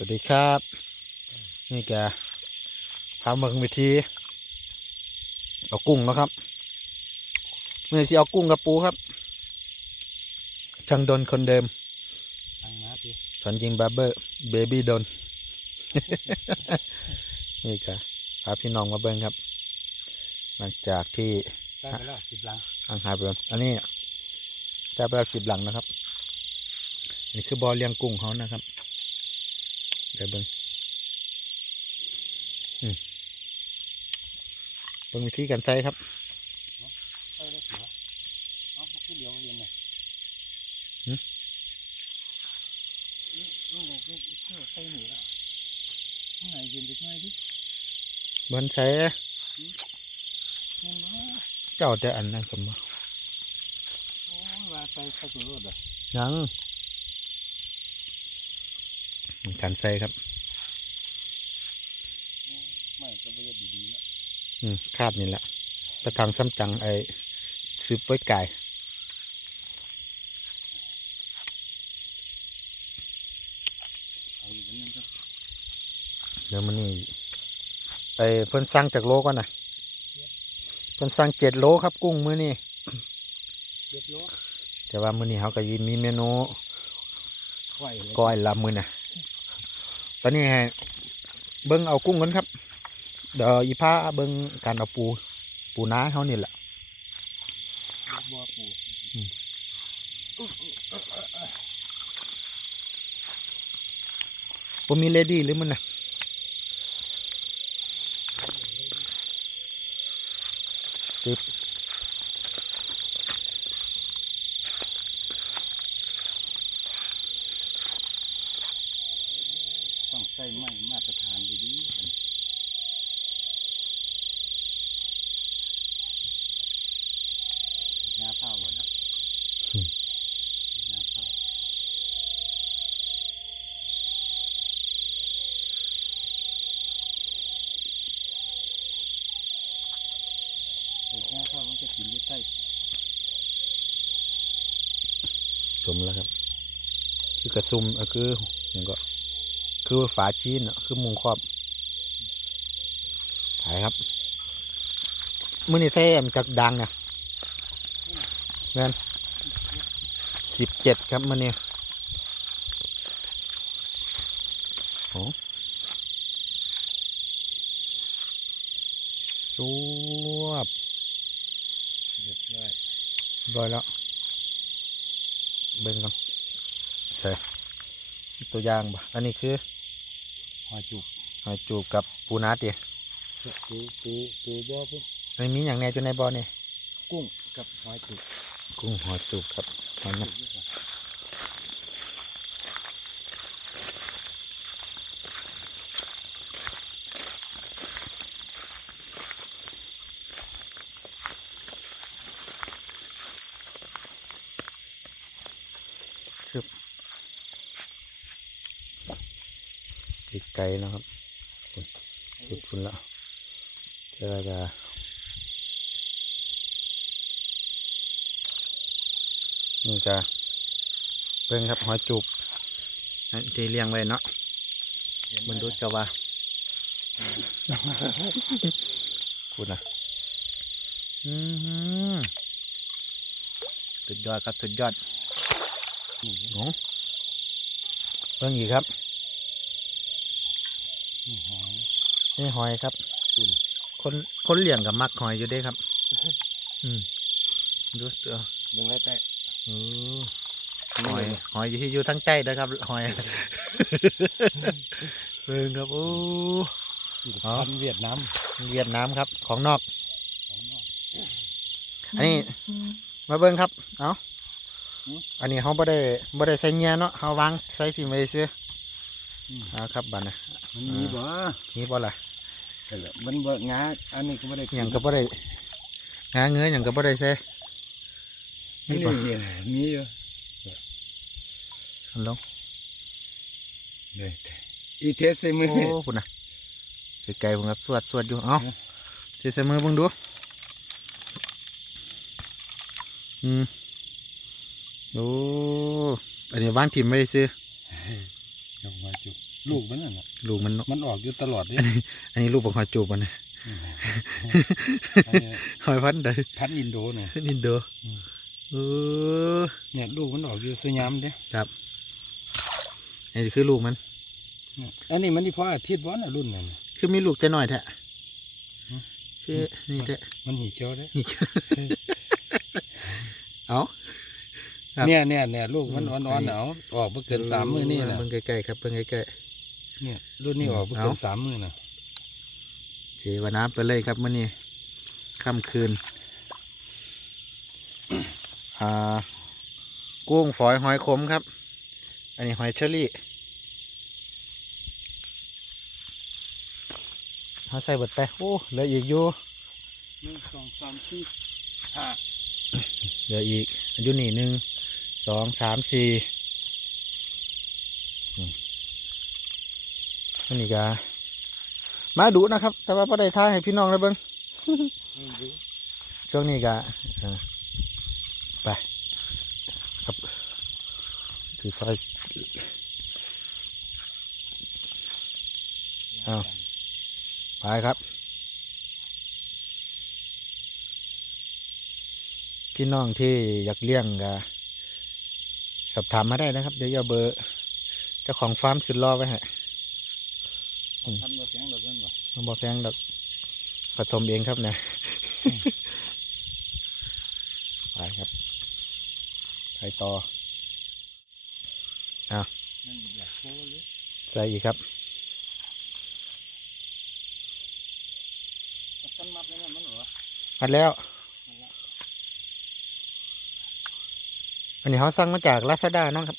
วัสดีครับ นี่แกพาเมืองวิธีเอากุ้งเนาะครับเมื่อสิเอากุ้งกับปูครับช่างดนคนเดิมทางมาพี่สอนยิงบาร์เบอร์เบบี้ดนนี่แกพาพี่น้องมาเบิ้งครับ หลังจากที่ได้ไปแล้วสิบลังห่างหายไปแล้วอันนี้จะไปแล้วสิบหลังนะครับอันนี้คือบอเลี้ยงกุ้งเขานะครับ เดี๋ยวเบิ้งอืมเบิ้งวิธีการใช้ครับได้แล้วสิวะเอ้าขึ้นเดียวเรียนไงหืมนี่นี่ไงนี่เที่ยวใส่หนูแล้วข้างในเย็นไปหน่อยดิบนใช้เห็นไหมเจ้าแต่อันนั้นผมว่าโอ้ยว่าใส่ใส่กุหลาบอะยัง การใช้ครับโอ้ไม่ก็ไม่ได้ดีๆแล้วอืมคาดนี่แหละตะทางซ้ำจังไอ้ซื้อไว้ไก่เอาอยู่กันนึงก็เดี๋ยวมันนี่ไปเพิ่นสั่งจากโลก่อนนะเพิ่นสั่งเจ็ดโลครับกุ้งมื้อนี้เด็ดโลแต่ว่ามื้อนี้เขาก็ยิมีเมนูไหวเลยก้อยละมื้อน่ะต อนนี้ให้เบิ่งเอากุ้งกันครับ เดี๋ยวอีพาเบิ่งการเอาปู ปูน้าเขานี่แหละบัวปูปูมีเลดี้หรือมันน่ะจึบ ต้อง ใส่ไม้มาตรฐานดีๆกันงาผ้าหมดอะงาผ้าเห็ดหน้าข้ามันจะกินอยู่ใต้สมแล้วครับ คือกระซุมเออคืออย่างก็ คือฝาชีนอะคือมุงครอบถ่ายครับ มือนี้ใส่อันจักดังเนี่ยแม่นสิบเจ็ดครับมือนี้โอ้จวบเรียบร้อยเรียบร้อยแล้ว เบิ่งกันใส่ตัวอย่างบ่อันนี้คือ หอยจุกหอยจูบกับปูนาเตียปูปูปูบ่อพุ่นไม่มีอย่างแน่อยู่ในบ่อนี่กุ้งกับหอยจุกกุ้งหอยจูบครับหอย จุ นะ กด้วยกัน ติดไกลนะครับคุณติดคุณละเจอจะนี่จะเบิ่งครับหอยจูบอันที่เลี้ยงไว้เนาะเห็นไหมันดูจะว่าคุณนะอือหือสุดยอดครับสุดยอดนี่โอ้เบิ่งอีกครับนี่ หอยนี่หอยครับคุณคนคนเลี้ยงกับมักหอยอยู่เด้ครับ อืมดูตัวเบิ่งแล้วแต่เออหอยหอยอยู่ที่อยู่ทั้งใต้นะครับหอยเบิ่งครับโอ้อ๋อพันเวียดนามเวียดนามครับ ของนอกของนอกอันนี้มาเบิ่งครับ เอาหืออันนี้เขาบ่ได้บ่ได้ใส่เงี้ยเนาะเขาวางใส่สิไว้ซื้ออืม เอาครับบัดนะมันมีบ่นี่บ่ล่ะแต่ละมันบ่งาอันนี้ก็ไม่ได้หยังก็บ่ได้งาเงื้อหยังก็บ่ได้ใส่นี่นี่บ่นี่มีอยู่สันลงเลยอีเทสใส่มือโอ้พุ่นน่ะไกลๆพุ่นครับสวดสวดอยู่เอ้าเอ๊ะเทใส่มือเบิ่งดูอืมโอ้อันนี้วางถิ่มไว้ซื้อกับหอยจุกอ ลูกมันน่ะนะลูกมันเนาะมันออกอยู่ตลอดเลยอันนี้ลูกบังหอยจูบมันนะอันนี้หอยพันธุ์ใดพันธุ์อินโดเนี่ยนินโดอืมเออเนี่ยลูกมันออกอยู่สยามเด้อันนี้คือลูกมันเนี่ยอันนี้มันที่พ่ออาทิตย์บ่น่ะรุ่นนั่นน่ะคือมีลูกแต่น้อยแท้อืมคือนี่แท้มันหีเชียวเด้นี่เอาครับเนี่ยเนี่ยเนี่ยลูกมันอืมอ่อนๆน่ะเอาออกบ่เกินสามมื้อนี่น่ะเบิ่งใกล้ๆครับเบิ่งใกล้ เนี่ยรุ่นนี้ออกบ่เกินเอาสามมื้อน่ะๆเจวาน้ำไปเลยครับมื้อนี้ค่ำคืนอ่ากุ้งฝอยหอยขมครับ อันนี้หอยเชอรี่เขาใส่เบิดไป โอ้เหลืออีกอยู่หนึ่งสองสามสี่ห้าเหลืออีกอายุนี่หนึ่งสองสามสี่อืมอั นนี้ก็มาดูนะครับ แต่ว่าไ่ได้ท้ายให้พี่น้องเลยเบิ้งช่วงนี้ก็อ่าไปครับถือซอยอ้าไปครับ พี่น้องที่อยากเลี้ยงก็สอบถามมาได้นะครับ เดี๋ยวเอาเบอร์เจ้าของฟาร์มสุดรอไว้ให้ ทำตัวเสียงดอกเงินบ่มาบอกแพงดอกผสมเองครับเนี่ยไปครับไปต่อนั่นอยากโค้เลยใส่อีกครับเอาต้นมัดนี่มันเหรออัดแล้ว อันนี้เขาสั่งมาจากลาซาด้าน้องครับ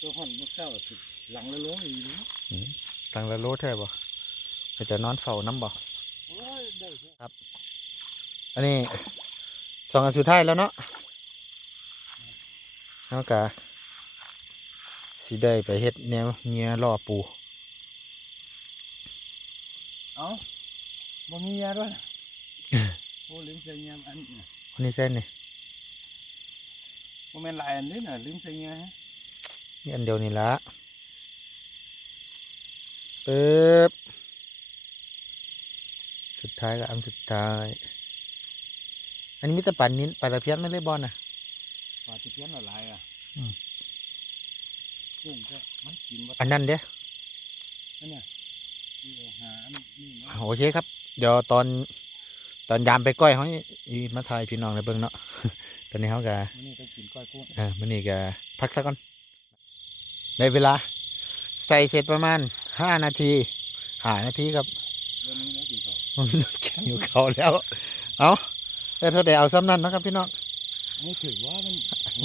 ตัวห่อนมันเศร้าถึง หลังละโลอีหรือตังละโลแท้บ่ก็จะนอนเฝ้าน้ำบ่โอ้ยได้แค่อันนี้สองอันสุดท้ายแล้วเนาะเอากะสิได้ไปเฮ็ดแนวเงียล่อปูเอ้าบ่มียาด้วยโอ้ลืมใส่ยาอันนี้น่ะคนนี้เส้นนี่บ่แม่นหลายอันนี้น่ะลืมใส่ยาฮะมีอันเดียวนี่ละ ปึ๊บสุดท้ายก็อันสุดท้าย อันนี้มีแต่ปันนี้ปลาตะเพียนไม่เลยบอลนะปลาตะเพียนละลายอะอืมกุ้งก็มันกินบ่อันนั้นเด้อันเนี่ยที่เอาหาอันนี้เนาะโอเคครับ เดี๋ยวตอนตอนยามไปก้อยเขาอีมาถ่ายพี่น้องในเบิ้งเนาะ ตอนนี้เขาก็มื้อนี้ก็กินก้อยกุ้งเออมันนี่ก็พักสักก่อนได้เวลา ใส่เสร็จประมาณห้านาทีห้านาทีครับเดี๋ยวนี้นะกินข้าวมันอยู่เขาแล้ว เอาแต่เท่าใดเอาซ้ำนั้นนะครับพี่น้องนี่ถือว่ามัน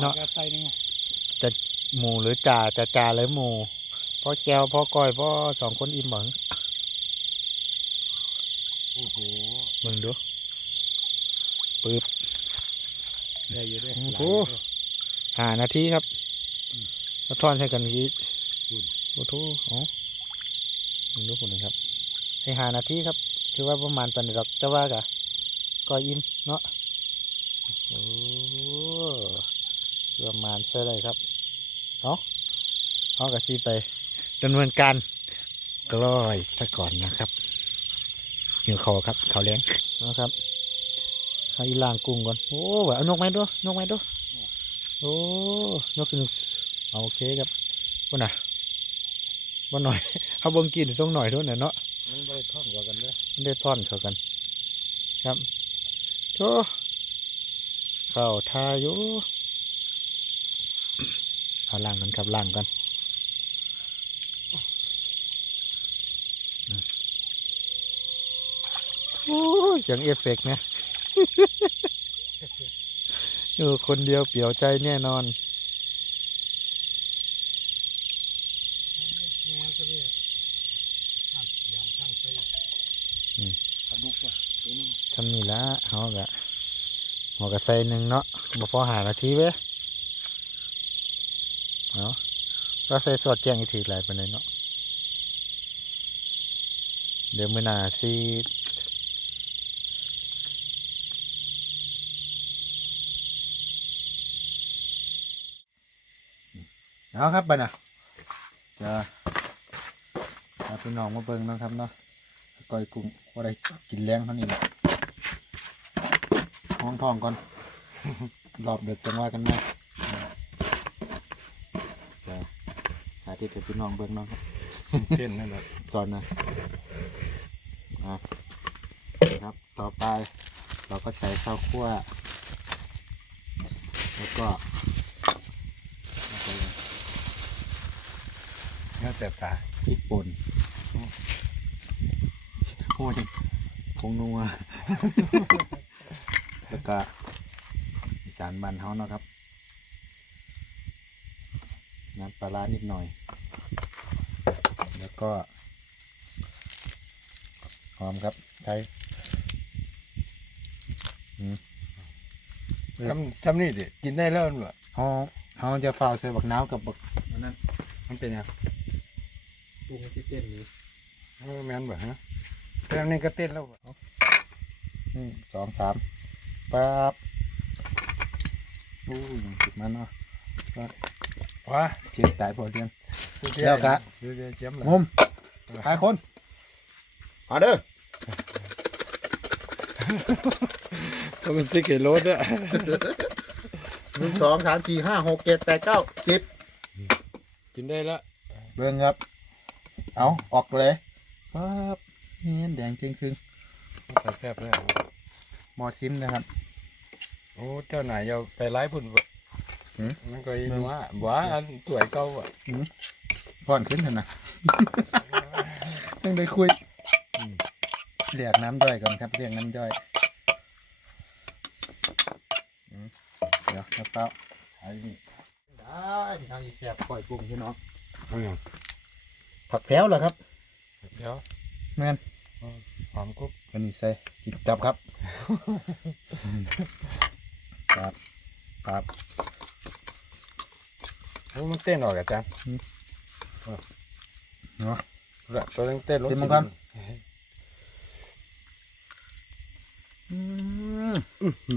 เนาะกระใส่นี่ไงหมูหรือจ่าจะจ่าหรือหมูพ่อแก้วพ่อก้อยพ่อสองคนอิ่มเหมือนโอ้โหมึงดูปึ๊บได้เยอะด้วยโอ้โหหลายเยอะด้วยห้านาทีครับอืมแล้วทอนใช้กันอีกอุ่น โอ้โหอ๋อมึงดูคนหนึ่งครับให้ห้านาทีครับ ถือว่าประมาณปันดอกจะว่ากะก็อิ่มเนาะโอ้ประมาณใช่เลยครับเอาเอากะซีไปดำเนินการกล้อยซะก่อนนะครับหิวเขาวครับเขาวเลี้ยงนะครับเอาอีล่างกุ้งก่อนโอ้ว่าเอานกไหมดูนกไหมดูโอ้นกขึ้นเอาโอเคครับว่าน่ะ ว่าหน่อยเอาเบงกินส่งหน่อยเท่านั้นเนาะมันบ่ได้ทอดกว่ากันเด้อมันได้ท่อนเข้ากัน ครับโธ่เข้าทาอยู่เอาล่างกันครับล่างกันอืมโอ้ยเสียงเอฟเฟกต์เนี่ยอยู่คนเดียวเปลี่ยวใจแน่นอน แม่ก็มีหั่นยำข้างไส้ อืม ปลาดุกว่ะตัวนึง ทำนี่ ละเขากะหัวกระใส่หนึ่งเนาะบ่พอหานาทีเว้ยเอาะก็ใส่สอดแจ้งอีกทีหลายไปเลยเนาะเดี๋ยวมื่อหนาสิเอาครับไปนะจะพาพี่น้องมาเบิ่งนะครับเนาะก้อยกุ้งว่าได้กินแรงเท่านี้แหละ ห้องทองก่อน รอบเด็กจังว่ากันนะจะสาธิตให้พี่น้องเบิ่งเนาะครับเช่นนั่นแหละก่อนนะอะครับ ต่อไปเราก็ใช้ข้าวคั่ว แล้วก็อะไรนะเนื้อแสบตาพริกป่นโอ้ยคงนัวแล้ว ก็อีสานบ้านเฮาเนาะครับน้ำปลาร้านิดหน่อย แล้วก็หอมครับใช้ซ้ำซ้ำนี่ดิกินได้แล้วมันบ่เฮาเฮาจะฝ้าวใส่บักน้าวกับบักอันนั้นมันเป็นยังปรุงที่เต้นนี้เออแม่นบ่ฮะแต่อันนี้ก็เต้นแล้วบ่หนึ่งสองสาม ปั๊บอู้ยยังติดมันเนาะว้าเทียบตายพอเดือนแล้วกะดูเดี๋ยวเจียมละงมหายคนมาเด้อก็เป็นสิเกโลดอะหนึ่งสองสามสี่ห้าหกเจ็ดแปดเก้าสิบกินได้แล้วเบิ่งครับ เอาออกเลยปั๊บเงี้ยแดงจริงคือแซ่บเลยห มอซิมนะครับ โอ้เจ้าหน่ายเอาไปไล่พุ่นบ่หืม มันก็อีนัวบ่อันสวยเก่าอะพ่อนขึ้นเถอะนะ ยังได้คุยเรียกน้ำย่อยก่อนครับเรียกน้ำย่อยอืมเดี๋ยวน้ำเปล่าไอ้นี่ได้ทางอีแสบปล่อยกุ้งพี่น้องเอาหยังผักแพ้วเหรอครับ เดี๋ยวแม่น หอมกรุบอันนี้ใส่กินจับครับครับครับโอ้มันเต้นออกอาจารย์เนาะละตัวนึงเต้นรถเต้นมั้งครับอืมอื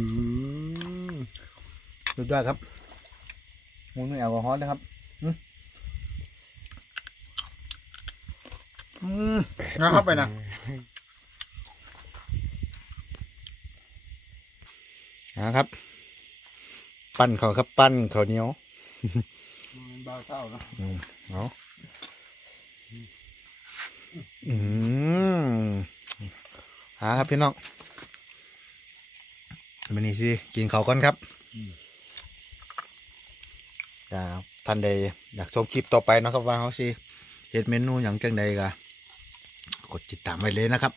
มสุดยอดครับมูนแอลกอฮอล์นะครับอืมอืมนะครับไปนะ นะครับ ปั้นเขาครับปั้นเขาวเหนียวมันเบาเท่าเนาะเอาอืมหาครับพี่น้องวันนี้สิกินเขาวก่อนครับอ่าท่านใดอยากชมคลิปต่อไปเนาะครับว่าเขาสิเฮ็ดเมนูอย่างจังใดก็กดติดตามไว้เลยนะครับ